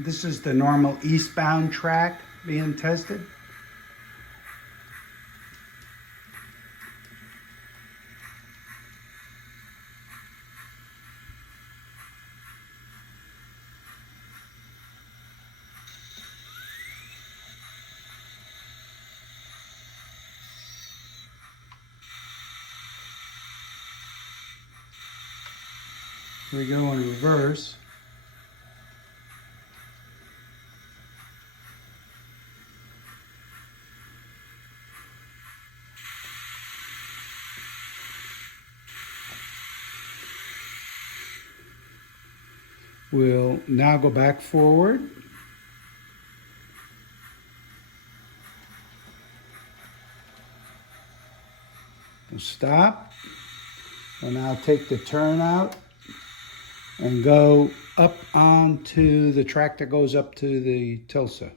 This is the normal eastbound track being tested. Here we go in reverse. We'll now go back forward. We'll stop. We'll now take the turnout and go up onto the track that goes up to the Tulsa.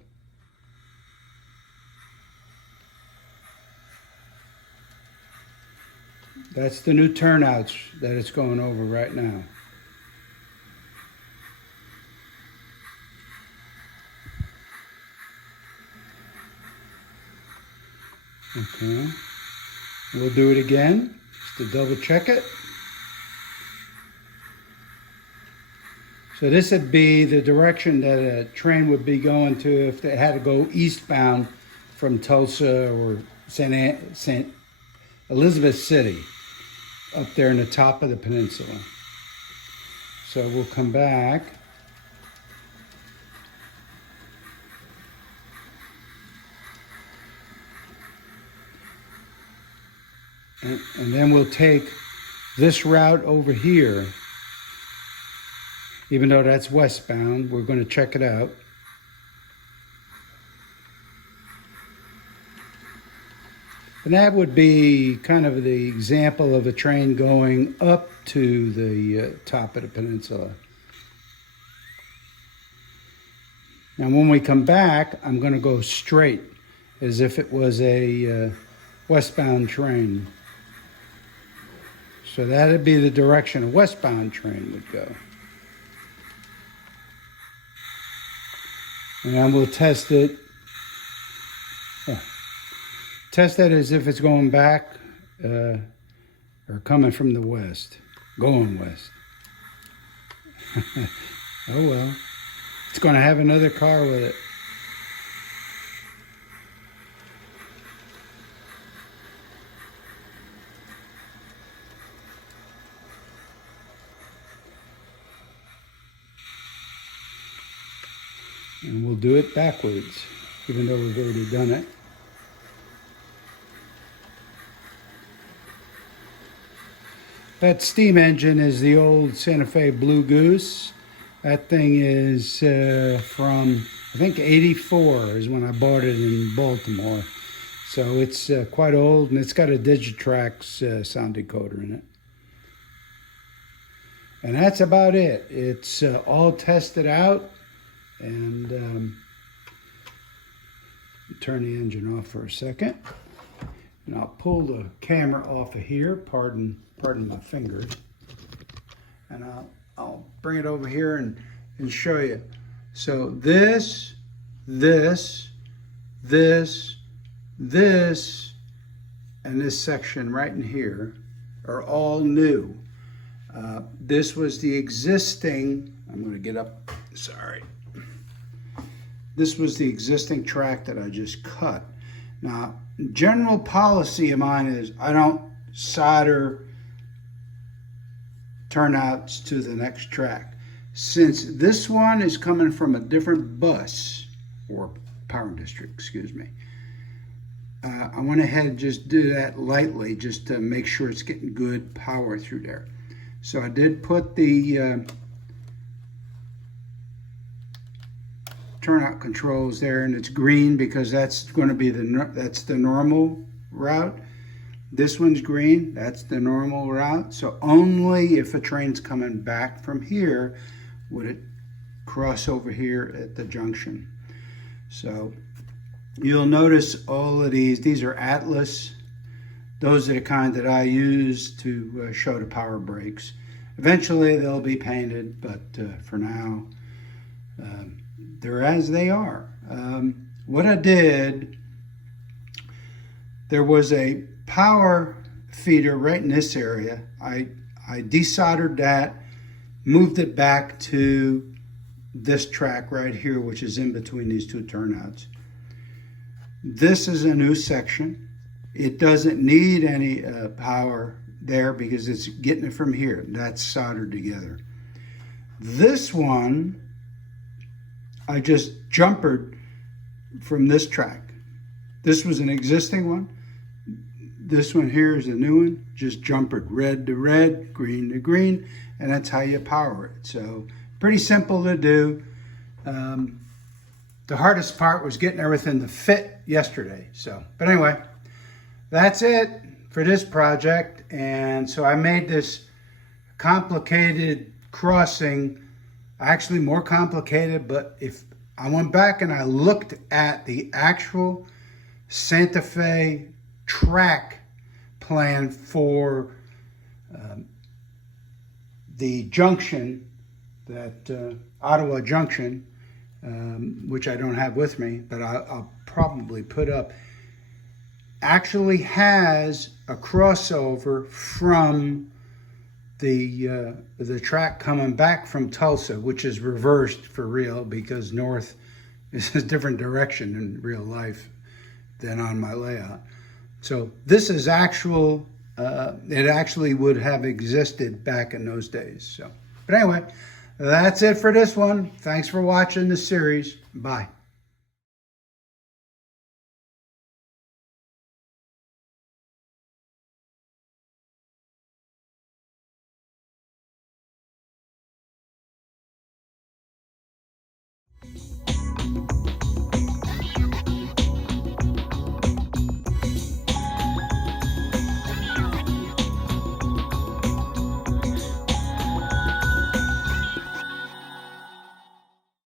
That's the new turnouts that it's going over right now. Okay, we'll do it again just to double check it. So this would be the direction that a train would be going to if they had to go eastbound from Tulsa or St. Elizabeth City, up there in the top of the peninsula. So we'll come back. And then we'll take this route over here. Even though that's westbound, we're going to check it out. And that would be kind of the example of a train going up to the top of the peninsula. Now when we come back, I'm going to go straight as if it was a westbound train. So that'd be the direction a westbound train would go. And then we'll test it. Test that as if it's going back or coming from the west, going west. Oh well, it's going to have another car with it. And we'll do it backwards, even though we've already done it. That steam engine is the old Santa Fe Blue Goose. That thing is from, I think, '84 is when I bought it in Baltimore. So it's quite old, and it's got a Digitrax sound decoder in it. And that's about it. It's all tested out. And turn the engine off for a second. And I'll pull the camera off of here. Pardon my fingers. And I'll bring it over here and show you. So this, and this section right in here are all new. This was the existing, I'm going to get up, sorry. This was the existing track that I just cut. Now, general policy of mine is I don't solder turnouts to the next track. Since this one is coming from a different bus, or power district, excuse me, I went ahead and just did that lightly just to make sure it's getting good power through there. So I did put the turnout controls there, and it's green because that's going to be that's the normal route. This one's green, that's the normal route. So only if a train's coming back from here would it cross over here at the junction. So you'll notice all of these are Atlas. Those are the kind that I use to show the power brakes. Eventually they'll be painted, but for now, they're as they are. What I did, there was a power feeder right in this area. I desoldered that, moved it back to this track right here, which is in between these two turnouts. This is a new section. It doesn't need any power there because it's getting it from here. That's soldered together. This one, I just jumpered from this track. This was an existing one. This one here is a new one. Just jumpered red to red, green to green, and that's how you power it. So pretty simple to do. The hardest part was getting everything to fit yesterday. But anyway, that's it for this project. And so I made this complicated crossing, actually more complicated, but if I went back and I looked at the actual Santa Fe track plan for the junction, that Ottawa Junction, which I don't have with me, but I'll probably put up, actually has a crossover from the track coming back from Tulsa, which is reversed for real because north is a different direction in real life than on my layout. So this is actual, it actually would have existed back in those days. But anyway, that's it for this one. Thanks for watching the series. Bye.